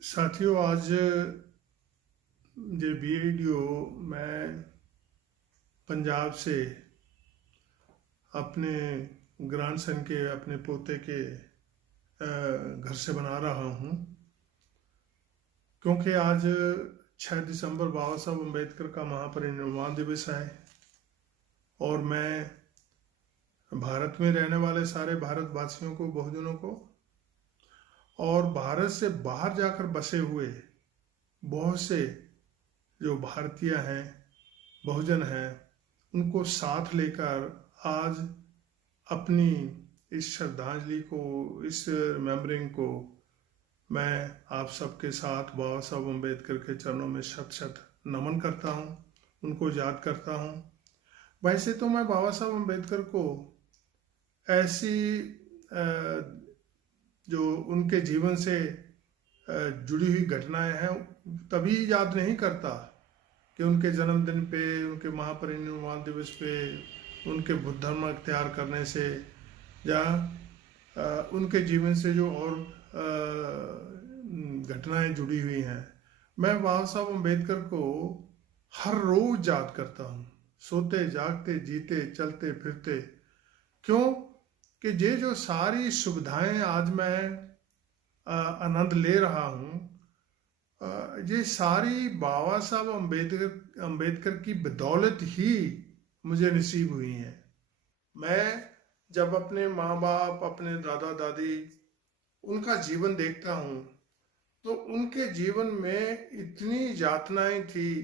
साथियों, आज ये वीडियो मैं पंजाब से अपने ग्रैंडसन के, अपने पोते के घर से बना रहा हूँ, क्योंकि आज 6 दिसंबर बाबा साहब अम्बेडकर का महापरिनिर्वाण दिवस है। और मैं भारत में रहने वाले सारे भारतवासियों को, बहुजनों को, और भारत से बाहर जाकर बसे हुए बहुत से जो भारतीय हैं, बहुजन हैं, उनको साथ लेकर आज अपनी इस श्रद्धांजलि को, इस रिमेम्बरिंग को मैं आप सबके साथ बाबा साहब अम्बेडकर के चरणों में शत शत नमन करता हूँ, उनको याद करता हूँ। वैसे तो मैं बाबा साहब अम्बेडकर को ऐसी जो उनके जीवन से जुड़ी हुई घटनाएं हैं तभी याद नहीं करता कि उनके जन्मदिन पे, उनके महापरिनिर्वाण दिवस पे, उनके बुद्ध धर्म अख्तियार करने से, या उनके जीवन से जो और घटनाएं जुड़ी हुई हैं। मैं बाबा साहब अम्बेडकर को हर रोज याद करता हूँ, सोते जागते, जीते चलते फिरते। क्यों कि ये जो सारी सुविधाएं आज मैं आनंद ले रहा हूँ, ये सारी बाबा साहब अम्बेडकर की बदौलत ही मुझे नसीब हुई हैं। मैं जब अपने माँ बाप, अपने दादा दादी, उनका जीवन देखता हूँ तो उनके जीवन में इतनी यातनाएं थी,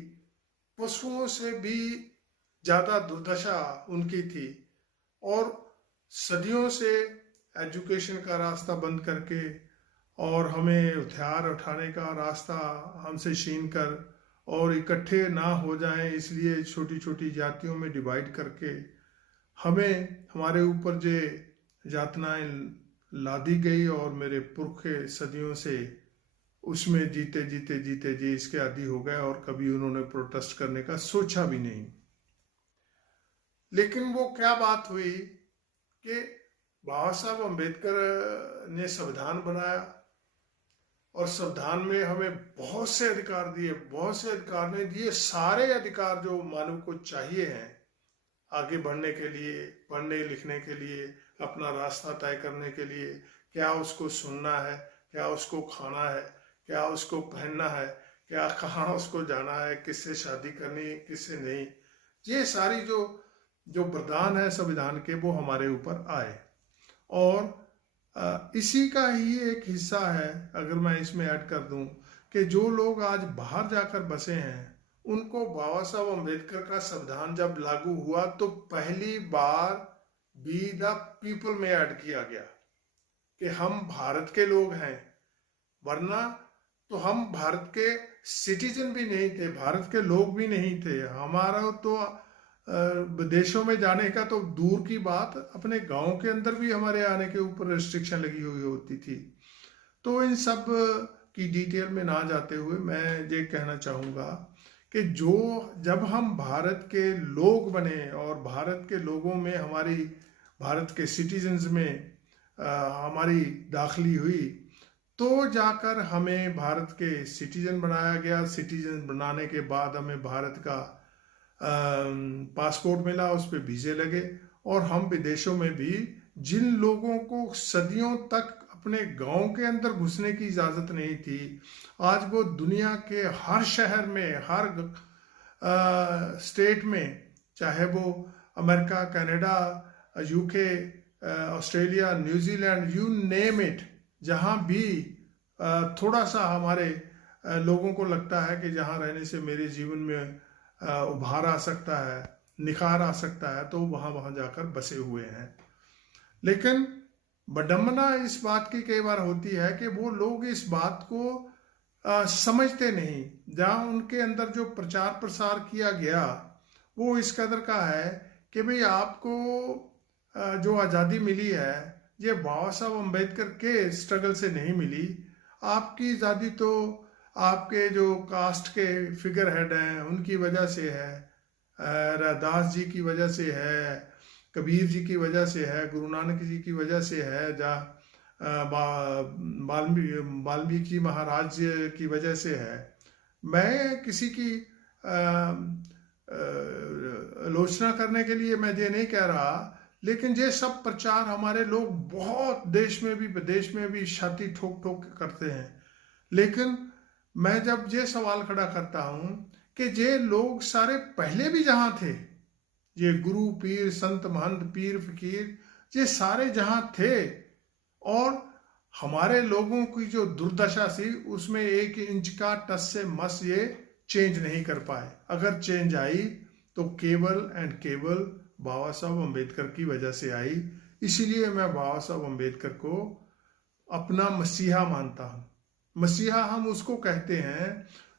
पशुओं से भी ज़्यादा दुर्दशा उनकी थी। और सदियों से एजुकेशन का रास्ता बंद करके और हमें हथियार उठाने का रास्ता हमसे छीन कर, और इकट्ठे ना हो जाएं इसलिए छोटी छोटी जातियों में डिवाइड करके हमें, हमारे ऊपर जो यातनाएं लादी गई, और मेरे पुरखे सदियों से उसमें जीते जीते जीते जी इसके आदी हो गए, और कभी उन्होंने प्रोटेस्ट करने का सोचा भी नहीं। लेकिन वो क्या बात हुई कि बाबा साहब अम्बेडकर ने संविधान बनाया, और संविधान में हमें बहुत से अधिकार दिए, बहुत से अधिकार ने दिए, सारे अधिकार जो मानव को चाहिए हैं आगे बढ़ने के लिए, पढ़ने लिखने के लिए, अपना रास्ता तय करने के लिए। क्या उसको सुनना है, क्या उसको खाना है, क्या उसको पहनना है, क्या कहाँ उसको जाना है, किससे शादी करनी है, किससे नहीं, ये सारी जो जो वरदान है संविधान के, वो हमारे ऊपर आए। और इसी का ही एक हिस्सा है, अगर मैं इसमें ऐड कर दूं, कि जो लोग आज बाहर जाकर बसे हैं उनको बाबा साहब अम्बेडकर का संविधान जब लागू हुआ तो पहली बार बी द पीपल में ऐड किया गया कि हम भारत के लोग हैं। वरना तो हम भारत के सिटीजन भी नहीं थे, भारत के लोग भी नहीं थे। हमारा तो विदेशों में जाने का तो दूर की बात, अपने गांव के अंदर भी हमारे आने के ऊपर रिस्ट्रिक्शन लगी हुई होती थी। तो इन सब की डिटेल में ना जाते हुए मैं ये कहना चाहूँगा कि जो जब हम भारत के लोग बने और भारत के लोगों में, हमारी भारत के सिटीजन्स में हमारी दाखिली हुई, तो जाकर हमें भारत के सिटीजन बनाया गया। सिटीजन बनाने के बाद हमें भारत का पासपोर्ट मिला, उस पर वीजे लगे, और हम विदेशों में भी, जिन लोगों को सदियों तक अपने गांव के अंदर घुसने की इजाज़त नहीं थी, आज वो दुनिया के हर शहर में, हर स्टेट में, चाहे वो America, Canada, UK, Australia, New Zealand, you name it, जहाँ भी थोड़ा सा हमारे लोगों को लगता है कि जहाँ रहने से मेरे जीवन में उभार आ सकता है, निखार आ सकता है, तो वहाँ वहाँ जाकर बसे हुए हैं। लेकिन विडंबना इस बात की कई बार होती है कि वो लोग इस बात को समझते नहीं। जहाँ उनके अंदर जो प्रचार प्रसार किया गया वो इस कदर का है कि भाई आपको जो आज़ादी मिली है ये बाबा साहब अम्बेडकर के स्ट्रगल से नहीं मिली। आपकी आज़ादी तो आपके जो कास्ट के फिगर हेड हैं उनकी वजह से है, रैदास जी की वजह से है, कबीर जी की वजह से है, गुरु नानक जी की वजह से है, वाल्मीकि महाराज की वजह से है। मैं किसी की आलोचना करने के लिए मैं ये नहीं कह रहा, लेकिन ये सब प्रचार हमारे लोग बहुत देश में भी विदेश में भी छाती ठोक ठोक के करते हैं। लेकिन मैं जब ये सवाल खड़ा करता हूं कि ये लोग सारे पहले भी जहां थे, ये गुरु पीर संत महंत पीर फकीर, ये सारे जहां थे, और हमारे लोगों की जो दुर्दशा थी उसमें 1 इंच का टस से मस ये चेंज नहीं कर पाए। अगर चेंज आई तो केवल एंड केवल बाबा साहब अम्बेडकर की वजह से आई। इसीलिए मैं बाबा साहब अम्बेडकर को अपना मसीहा मानता हूं। मसीहा हम उसको कहते हैं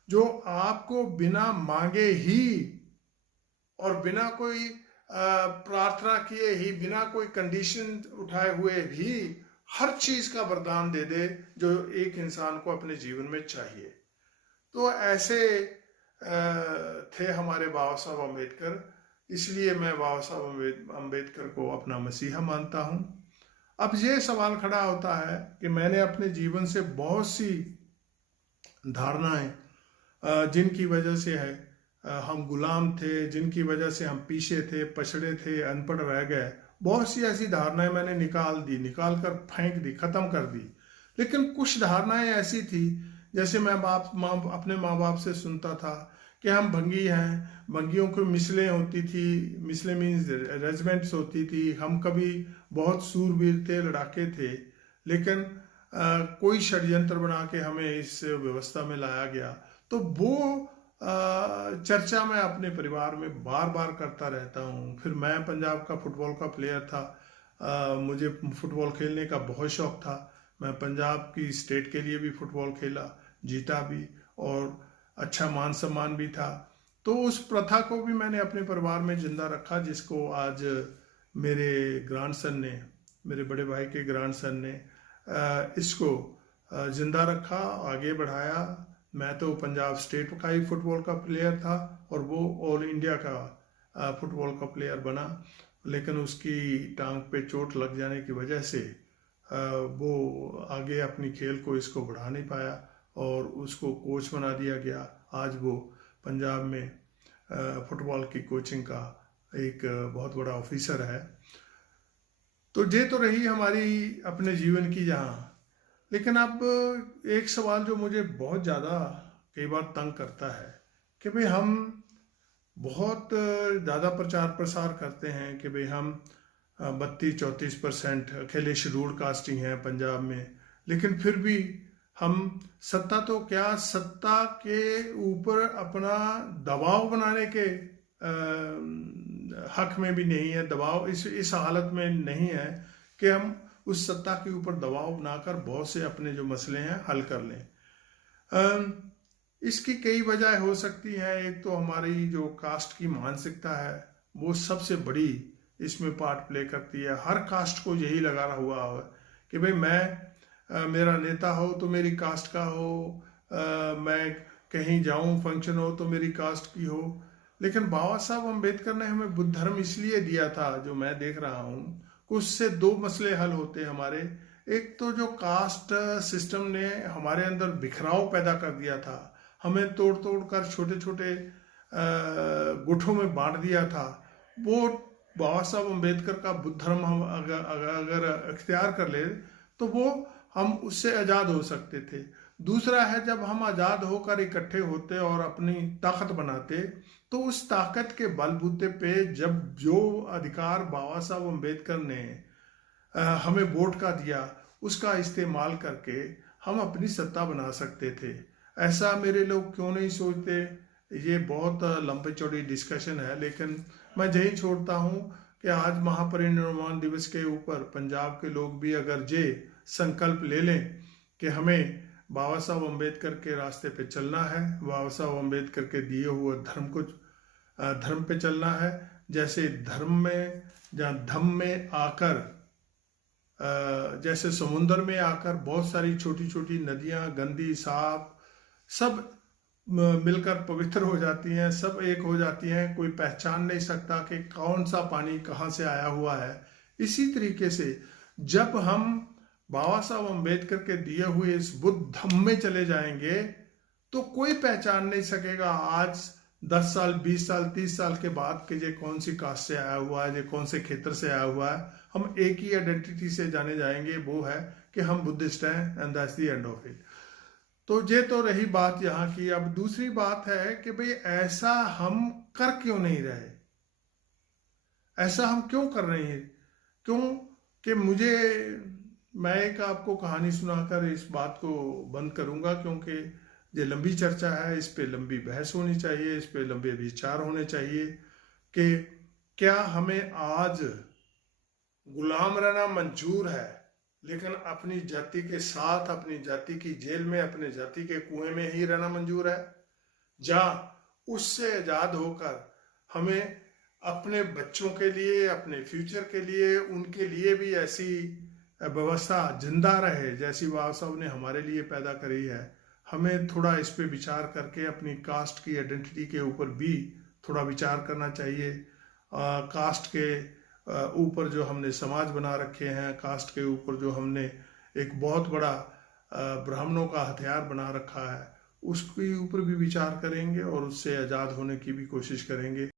जो आपको बिना मांगे ही और बिना कोई प्रार्थना किए ही, बिना कोई कंडीशन उठाए हुए भी हर चीज का वरदान दे दे जो एक इंसान को अपने जीवन में चाहिए। तो ऐसे थे हमारे बाबा साहब अम्बेडकर। इसलिए मैं बाबा साहब अम्बेडकर को अपना मसीहा मानता हूं। अब ये सवाल खड़ा होता है कि मैंने अपने जीवन से बहुत सी धारणाएं जिनकी वजह से है हम गुलाम थे, जिनकी वजह से हम पीछे थे, पछड़े थे, अनपढ़ रह गए, बहुत सी ऐसी धारणाएं मैंने निकाल कर फेंक दी, खत्म कर दी। लेकिन कुछ धारणाएं ऐसी थी, जैसे मैं अपने माँ बाप से सुनता था कि हम भंगी हैं, भंगियों की मिसलें होती थी, मिसलें मीन्स रेजिमेंट्स होती थी, हम कभी बहुत सूरवीर थे, लड़ाके थे, लेकिन कोई षड्यंत्र बना के हमें इस व्यवस्था में लाया गया। तो वो चर्चा मैं अपने परिवार में बार बार करता रहता हूँ। फिर मैं पंजाब का फुटबॉल का प्लेयर था, मुझे फुटबॉल खेलने का बहुत शौक था। मैं पंजाब की स्टेट के लिए भी फुटबॉल खेला, जीता भी, और अच्छा मान सम्मान भी था। तो उस प्रथा को भी मैंने अपने परिवार में जिंदा रखा, जिसको आज मेरे ग्रैंडसन ने, मेरे बड़े भाई के ग्रैंडसन ने इसको जिंदा रखा, आगे बढ़ाया। मैं तो पंजाब स्टेट का ही फुटबॉल का प्लेयर था और वो ऑल इंडिया का फुटबॉल का प्लेयर बना, लेकिन उसकी टांग पे चोट लग जाने की वजह से वो आगे अपनी खेल को इसको बढ़ा नहीं पाया और उसको कोच बना दिया गया। आज वो पंजाब में फुटबॉल की कोचिंग का एक बहुत बड़ा ऑफिसर है। तो ये तो रही हमारी अपने जीवन की जहाँ। लेकिन अब एक सवाल जो मुझे बहुत ज़्यादा कई बार तंग करता है कि भाई हम बहुत ज़्यादा प्रचार प्रसार करते हैं कि भाई हम 32-34% अकेले शेड्यूल कास्टिंग है पंजाब में, लेकिन फिर भी हम सत्ता तो क्या, सत्ता के ऊपर अपना दबाव बनाने के हक में भी नहीं है। दबाव इस हालत में नहीं है कि हम उस सत्ता के ऊपर दबाव बनाकर बहुत से अपने जो मसले हैं हल कर लें। इसकी कई वजह हो सकती हैं। एक तो हमारी जो कास्ट की मानसिकता है वो सबसे बड़ी इसमें पार्ट प्ले करती है। हर कास्ट को यही लगा रहा हुआ है कि भाई मेरा नेता हो तो मेरी कास्ट का हो, मैं कहीं जाऊं फंक्शन हो तो मेरी कास्ट की हो। लेकिन बाबा साहब अम्बेडकर ने हमें बुद्ध धर्म इसलिए दिया था, जो मैं देख रहा हूँ, उससे 2 मसले हल होते हैं हमारे। एक तो जो कास्ट सिस्टम ने हमारे अंदर बिखराव पैदा कर दिया था, हमें तोड़ तोड़ कर छोटे छोटे गुठों में बांट दिया था, वो बाबा साहब अम्बेडकर का बुद्ध धर्म हम अगर इख्तियार कर ले तो वो हम उससे आज़ाद हो सकते थे। दूसरा है, जब हम आज़ाद होकर इकट्ठे होते और अपनी ताकत बनाते, तो उस ताकत के बलबूते पे जब जो अधिकार बाबा साहब अम्बेडकर ने हमें वोट का दिया, उसका इस्तेमाल करके हम अपनी सत्ता बना सकते थे। ऐसा मेरे लोग क्यों नहीं सोचते, ये बहुत लंबी चौड़ी डिस्कशन है, लेकिन मैं यही छोड़ता हूँ कि आज महापरिनिर्वाण दिवस के ऊपर पंजाब के लोग भी अगर ये संकल्प ले लें कि हमें बाबा साहब अम्बेडकर के रास्ते पे चलना है, बाबा साहब अम्बेडकर के दिए हुए धर्म पे चलना है। जैसे धर्म में, जहाँ धम्म में आकर, जैसे समुन्द्र में आकर बहुत सारी छोटी छोटी नदियाँ गंदी साफ सब मिलकर पवित्र हो जाती हैं, सब एक हो जाती हैं, कोई पहचान नहीं सकता कि कौन सा पानी कहाँ से आया हुआ है। इसी तरीके से जब हम बाबा साहब अम्बेडकर के दिए हुए इस बुद्ध धम्म में चले जाएंगे तो कोई पहचान नहीं सकेगा आज 10 साल 20 साल 30 साल के बाद कि ये कौन सी कास्ट से आया हुआ है, ये कौन से क्षेत्र से आया हुआ है। हम एक ही आइडेंटिटी से जाने जाएंगे, वो है कि हम बुद्धिस्ट हैं and that's the end of it. तो ये तो रही बात यहाँ की। अब दूसरी बात है कि भाई ऐसा हम कर क्यों नहीं रहे, ऐसा हम क्यों कर रहे हैं, क्यों कि मैं एक आपको कहानी सुनाकर इस बात को बंद करूंगा, क्योंकि ये लंबी चर्चा है, इस पे लंबी बहस होनी चाहिए, इस पे लंबे विचार होने चाहिए कि क्या हमें आज गुलाम रहना मंजूर है लेकिन अपनी जाति के साथ, अपनी जाति की जेल में, अपने जाति के कुएं में ही रहना मंजूर है, या उससे आजाद होकर हमें अपने बच्चों के लिए, अपने फ्यूचर के लिए, उनके लिए भी ऐसी व्यवस्था जिंदा रहे जैसी बाबा साहब ने हमारे लिए पैदा करी है। हमें थोड़ा इस पे विचार करके अपनी कास्ट की आइडेंटिटी के ऊपर भी थोड़ा विचार करना चाहिए। कास्ट के ऊपर जो हमने समाज बना रखे हैं, कास्ट के ऊपर जो हमने एक बहुत बड़ा ब्राह्मणों का हथियार बना रखा है, उसके ऊपर भी विचार करेंगे और उससे आज़ाद होने की भी कोशिश करेंगे।